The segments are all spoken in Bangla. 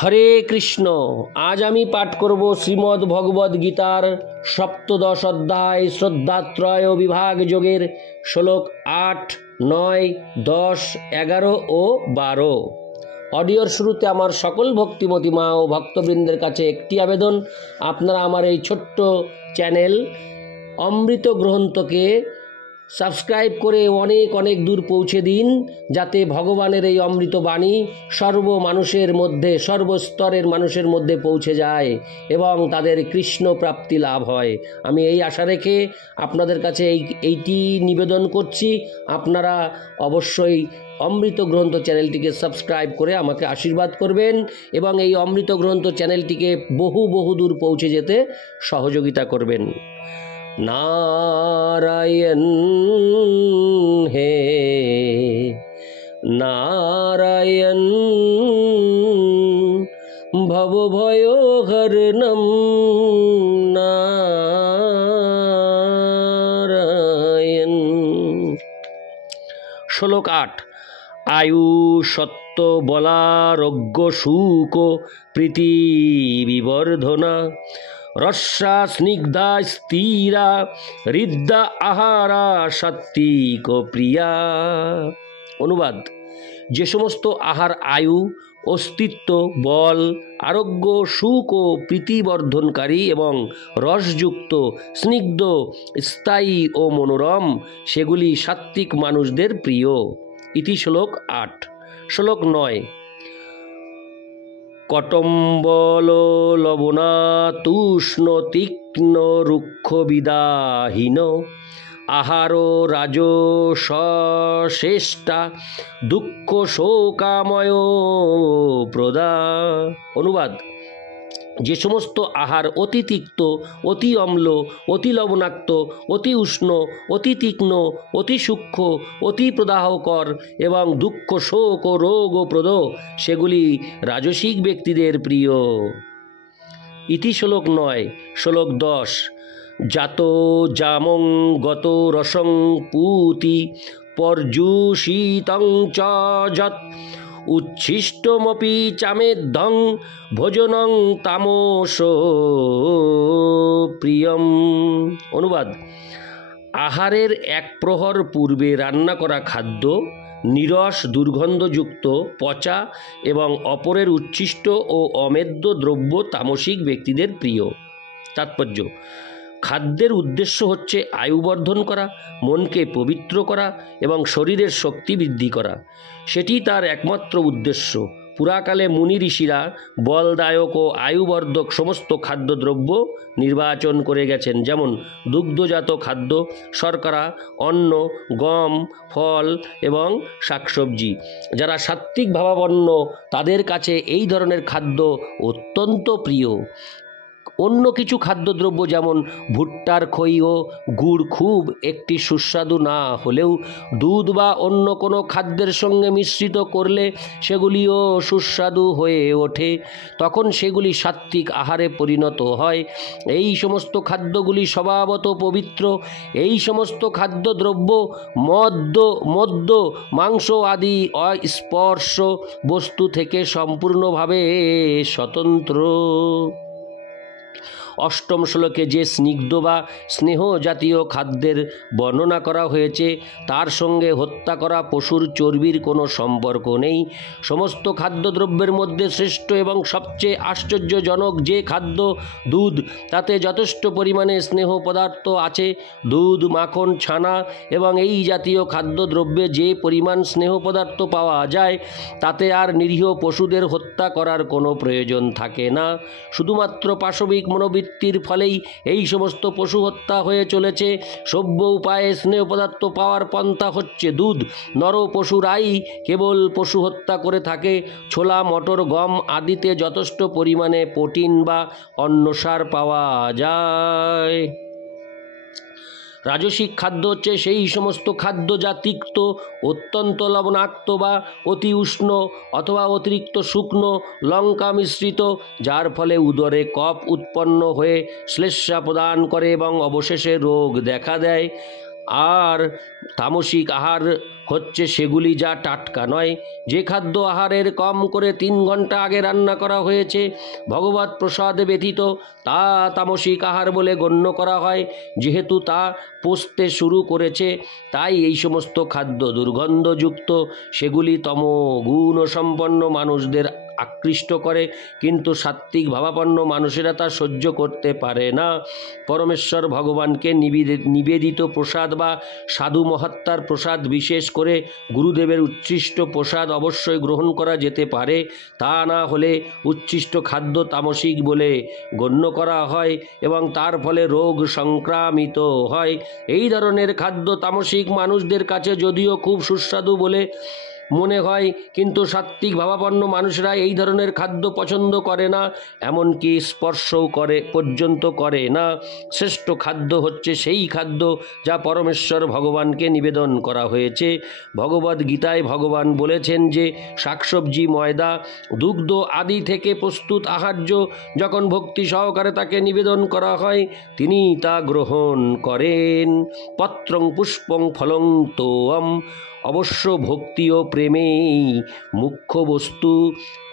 হরে কৃষ্ণ। আজ আমি পাঠ করব শ্রীমদ্ ভগবদ্ গীতার সপ্তদশ অধ্যায় শ্রদ্ধাত্রয় বিভাগ যোগের শ্লোক 8, 9, 10, 11 ও 12। অডিওর শুরুতে আমার সকল ভক্তিমতী মা ও ভক্তবৃন্দের কাছে একটি আবেদন, আপনারা আমার এই ছোট্ট চ্যানেল অমৃত গ্রন্থকে সাবস্ক্রাইব করে অনেক অনেক দূর পৌঁছে দিন, যাতে ভগবানের এই অমৃত বাণী সর্ব মানুষের মধ্যে, সর্বস্তরের মানুষের মধ্যে পৌঁছে যায় এবং তাদের কৃষ্ণ প্রাপ্তি লাভ হয়। আমি এই আশা রেখে আপনাদের কাছে এইটি নিবেদন করছি, আপনারা অবশ্যই অমৃত গ্রন্থ চ্যানেলটিকে সাবস্ক্রাইব করে আমাকে আশীর্বাদ করবেন এবং এই অমৃত গ্রন্থ চ্যানেলটিকে বহু দূর পৌঁছে যেতে সহযোগিতা করবেন। नारायण हे नारायण भवभयहरणं नारायण। श्लोक 8। आयु सत्व बलारोग्य सुख प्रीति विवर्धना रस्सा स्निग्धा स्थिरा हृद्या आहारा सात्विक प्रिया। অনুবাদ: যে সমস্ত আহার আয়ু, অস্তিত্ব, বল, আরোগ্য, সুখ ও প্রীতিবর্ধনকারী এবং রসযুক্ত, স্নিগ্ধ, স্থায়ী ও মনোরম, সেগুলি সাত্ত্বিক মানুষদের প্রিয়। ইতি শ্লোক 8। শ্লোক 9। কটম্বল লবণাতুষ্ণ তীক্ষ্ণ রুক্ষ বিদাহীন আহার রাজসশ্রেষ্ঠা দুঃখ শোকাময় প্রদা। অনুবাদ: যে সমস্ত আহার অতি তিক্ত, অতি অম্ল, অতি লবণাক্ত, অতি উষ্ণ, অতি তীক্ষ্ণ, অতি সূক্ষ্ম, অতি প্রদাহকর এবং দুঃখ শোক ও রোগ প্রদ, সেগুলি রাজসিক ব্যক্তিদের প্রিয়। ইতি শ্লোক 9। শ্লোক 10। জাত জামং গত রসং পুতি পর্যুষিতং চ যৎ উচ্ছিষ্টমপি চামেদ্ধং ভোজনং তামস প্রিয়ম। অনুবাদ: আহারের এক প্রহর পূর্বে রান্না করা খাদ্য নিরস, দুর্গন্ধযুক্ত, পচা এবং অপরের উচ্ছিষ্ট ও অমেদ্য দ্রব্য তামসিক ব্যক্তিদের প্রিয়। তাৎপর্য: খাদ্যের উদ্দেশ্য হচ্ছে আয়ুবর্ধন করা, মনকে পবিত্র করা এবং শরীরের শক্তি বৃদ্ধি করা। সেটি তার একমাত্র উদ্দেশ্য। পুরাকালে মুনি ঋষিরা বলদায়ক ও আয়ুবর্ধক সমস্ত খাদ্যদ্রব্য নির্বাচন করে গেছেন, যেমন দুগ্ধজাত খাদ্য, শর্করা, অন্ন, গম, ফল এবং শাকসবজি। যারা সাত্ত্বিক ভাবাপন্ন তাদের কাছে এই ধরনের খাদ্য অত্যন্ত প্রিয়। অন্য কিছু খাদ্যদ্রব্য যেমন ভুট্টার খই ও গুড় খুব একটি সুস্বাদু না হলেও দুধ বা অন্য কোনো খাদ্যের সঙ্গে মিশ্রিত করলে সেগুলিও সুস্বাদু হয়ে ওঠে। তখন সেগুলি সাত্ত্বিক আহারে পরিণত হয়। এই সমস্ত খাদ্যগুলি স্বভাবত পবিত্র। এই সমস্ত খাদ্যদ্রব্য মদ্য, মাংস আদি অস্পর্শ বস্তু থেকে সম্পূর্ণভাবে স্বতন্ত্র। অষ্টম শ্লোকে যে স্নিগ্ধ বা স্নেহ জাতীয় খাদ্যের বর্ণনা করা হয়েছে তার সঙ্গে হত্যা করা পশুর চর্বির কোনো সম্পর্ক নেই। সমস্ত খাদ্যদ্রব্যের মধ্যে শ্রেষ্ঠ এবং সবচেয়ে আশ্চর্যজনক যে খাদ্য দুধ, তাতে যথেষ্ট পরিমাণে স্নেহ পদার্থ আছে। দুধ, মাখন, ছানা এবং এই জাতীয় খাদ্যদ্রব্যে যে পরিমাণ স্নেহ পদার্থ পাওয়া যায় তাতে আর নিরীহ পশুদের হত্যা করার কোনো প্রয়োজন থাকে না। শুধুমাত্র পাশবিক মনোবৃত্তির ফলেই এই সমস্ত পশু হত্যা হয়ে চলেছে। সভ্য উপায়ে স্নেহ পদার্থ পাওয়ার পন্থা হচ্ছে দুধ। নর পশুরাই কেবল পশু হত্যা করে থাকে। ছোলা, মটর, গম আদিতে যথেষ্ট পরিমাণে প্রোটিন বা অন্নসার পাওয়া যায়। রাজসিক খাদ্য হচ্ছে সেই সমস্ত খাদ্য যা তিক্ত, অত্যন্ত লবণাক্ত বা অতি উষ্ণ অথবা অতিরিক্ত শুকনো, লঙ্কা মিশ্রিত, যার ফলে উদরে কফ উৎপন্ন হয়ে শ্লেষ্মা প্রদান করে এবং অবশেষে রোগ দেখা দেয়। আর তামসিক আহার হচ্ছে সেগুলি যা টাটকা নয়, যে খাদ্য আহারের কম করে 3 ঘন্টা আগে রান্না করা হয়েছে ভগবত প্রসাদ ব্যতীত তা তামসিক আহার বলে গণ্য করা হয়। যেহেতু তা পচতে শুরু করেছে তাই এই সমস্ত খাদ্য দুর্গন্ধযুক্ত, সেগুলি তমগুণ সম্পন্ন মানুষদের আকৃষ্ট করে, কিন্তু সাত্ত্বিক ভাবাপন্ন মানুষেরা তা সহ্য করতে পারে না। পরমেশ্বর ভগবানকে নিবেদিত প্রসাদ বা সাধু মহাত্মার প্রসাদ, বিশেষ করে গুরুদেবের উচ্ছিষ্ট প্রসাদ অবশ্যই গ্রহণ করা যেতে পারে। তা না হলে উচ্ছিষ্ট খাদ্য তামসিক বলে গণ্য করা হয় এবং তার ফলে রোগ সংক্রামিত হয়। এই ধরনের খাদ্য তামসিক মানুষদের কাছে যদিও খুব সুস্বাদু বলে মনে হয়, কিন্তু সাত্ত্বিক ভাবাপন্ন মানুষরা এই ধরনের খাদ্য পছন্দ করে না, এমনকি স্পর্শও পর্যন্ত করে না। শ্রেষ্ঠ খাদ্য হচ্ছে সেই খাদ্য যা পরমেশ্বর ভগবানকে নিবেদন করা হয়েছে। ভগবদ গীতায় ভগবান বলেছেন যে শাকসবজি, ময়দা, দুগ্ধ আদি থেকে প্রস্তুত আহার্য যখন ভক্তি সহকারে তাকে নিবেদন করা হয় তিনি তা গ্রহণ করেন। পত্রং পুষ্পং ফলং তোয়ম, অবশ্য ভক্তি ও প্রেমেই মুখ্য বস্তু,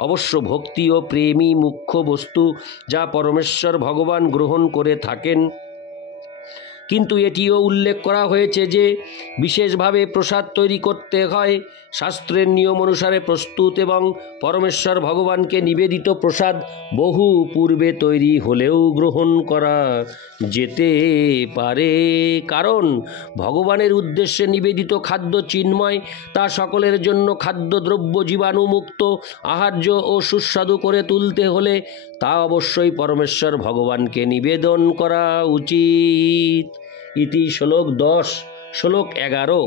অবশ্য ভক্তি ও প্রেমই মুখ্য বস্তু যা পরমেশ্বর ভগবান গ্রহণ করে থাকেন। কিন্তু এটিও উল্লেখ করা হয়েছে যে বিশেষভাবে প্রসাদ তৈরি করতে হয়। শাস্ত্রের নিয়ম অনুসারে প্রস্তুত এবং পরমেশ্বর ভগবানকে নিবেদিত প্রসাদ বহু পূর্বে তৈরি হলেও গ্রহণ করা যেতে পারে, কারণ ভগবানের উদ্দেশ্যে নিবেদিত খাদ্য চিন্ময়, তা সকলের জন্য খাদ্যদ্রব্য জীবাণুমুক্ত, আহার্য ও সুস্বাদু করে তুলতে হলে তা অবশ্যই পরমেশ্বর ভগবানকে নিবেদন করা উচিত। ইতি শ্লোক 10। শ্লোক 11।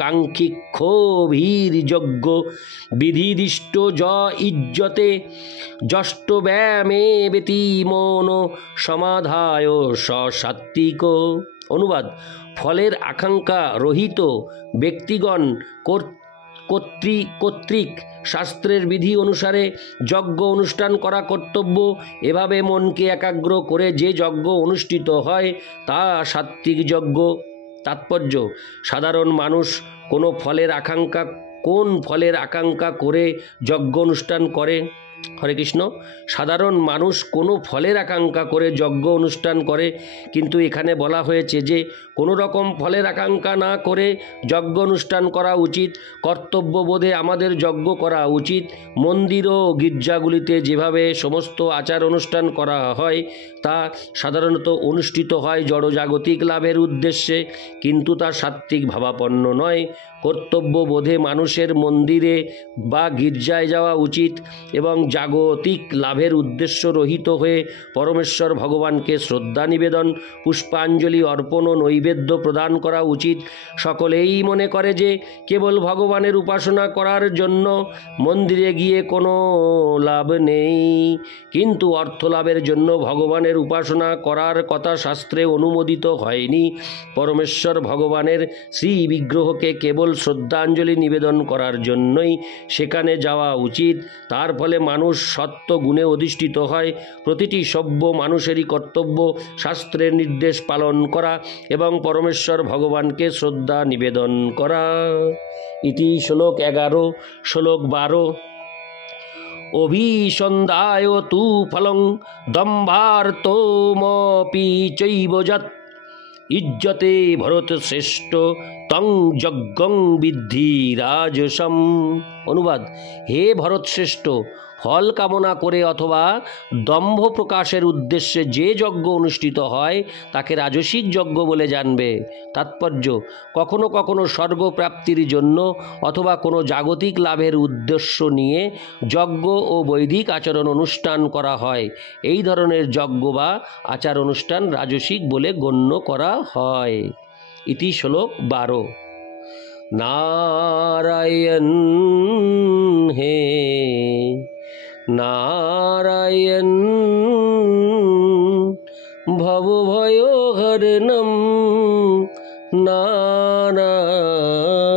কাঙ্ক্ষিক্ষোভীর্যজ্ঞ বিধিদিষ্ট য ইজ্জতে যষ্ট ব্যামে ব্যতিমন সমাধায় সাত্ত্বিক। অনুবাদ: ফলের আকাঙ্ক্ষা রহিত ব্যক্তিগণ কর্তৃক শাস্ত্রের বিধি অনুসারে যজ্ঞ অনুষ্ঠান করা কর্তব্য। এভাবে মনকে একাগ্র করে যে যজ্ঞ অনুষ্ঠিত হয় তা সাত্ত্বিক যজ্ঞ। তাৎপর্য: সাধারণ মানুষ কোন ফলের আকাঙ্ক্ষা করে যজ্ঞ অনুষ্ঠান করে? হরে কৃষ্ণ। সাধারণ মানুষ কোনো ফলের আকাঙ্ক্ষা করে যজ্ঞ অনুষ্ঠান করে, কিন্তু এখানে বলা হয়েছে যে কোনো রকম ফলের আকাঙ্ক্ষা না করে যজ্ঞ অনুষ্ঠান করা উচিত। কর্তব্যবোধে আমাদের যজ্ঞ করা উচিত। মন্দির ও গির্জাগুলিতে যেভাবে সমস্ত আচার অনুষ্ঠান করা হয় তা সাধারণত অনুষ্ঠিত হয় জড়জাগতিক লাভের উদ্দেশ্যে, কিন্তু তা সাত্ত্বিক ভাবাপন্ন নয়। কর্তব্যবোধে মানুষের মন্দিরে বা গির্জায় যাওয়া উচিত এবং জাগতিক লাভের উদ্দেশ্য রহিত হয়ে পরমেশ্বর ভগবানকে শ্রদ্ধা নিবেদন, পুষ্পাঞ্জলি অর্পণ ও নৈবেদ্য প্রদান করা উচিত। সকলেই মনে করে যে কেবল ভগবানের উপাসনা করার জন্য মন্দিরে গিয়ে কোনো লাভ নেই, কিন্তু অর্থ লাভের জন্য ভগবানের উপাসনা করার কথা শাস্ত্রে অনুমোদিত হয়নি। পরমেশ্বর ভগবানের শ্রী বিগ্রহকে কেবল শ্রদ্ধাঞ্জলি নিবেদন করার জন্যই সেখানে যাওয়া উচিত। তার ফলে মানুষ সত্য গুণে অধিষ্ঠিত হয়। প্রতিটি সভ্য মানুষেরই কর্তব্য শাস্ত্রের নির্দেশ পালন করা এবং পরমেশ্বর ভগবানকে শ্রদ্ধা নিবেদন করা। ইতি শ্লোক 11। শ্লোক 12। অভিসন্ধায় তু ফলং দম্ভার্তমপি চৈব যৎ ইজ্জতে ভরত শ্রেষ্ঠ তং যজ্ঞং বিদ্ধি রাজসম। অনুবাদ: হে ভরত শ্রেষ্ঠ, ফল কামনা করে অথবা দম্ভ প্রকাশের উদ্দেশ্যে যে যজ্ঞ অনুষ্ঠিত হয় তাকে রাজসিক যজ্ঞ বলে জানবে। তাৎপর্য: কখনো কখনো স্বর্গপ্রাপ্তির জন্য অথবা কোনো জাগতিক লাভের উদ্দেশ্য নিয়ে যজ্ঞ ও বৈদিক আচরণ অনুষ্ঠান করা হয়। এই ধরনের যজ্ঞ বা আচার অনুষ্ঠান রাজসিক বলে গণ্য করা হয়। ইতি শ্লোক 12। নারায়ণ হে নারায়ণ ভবভয়হরণম নারায়ণ।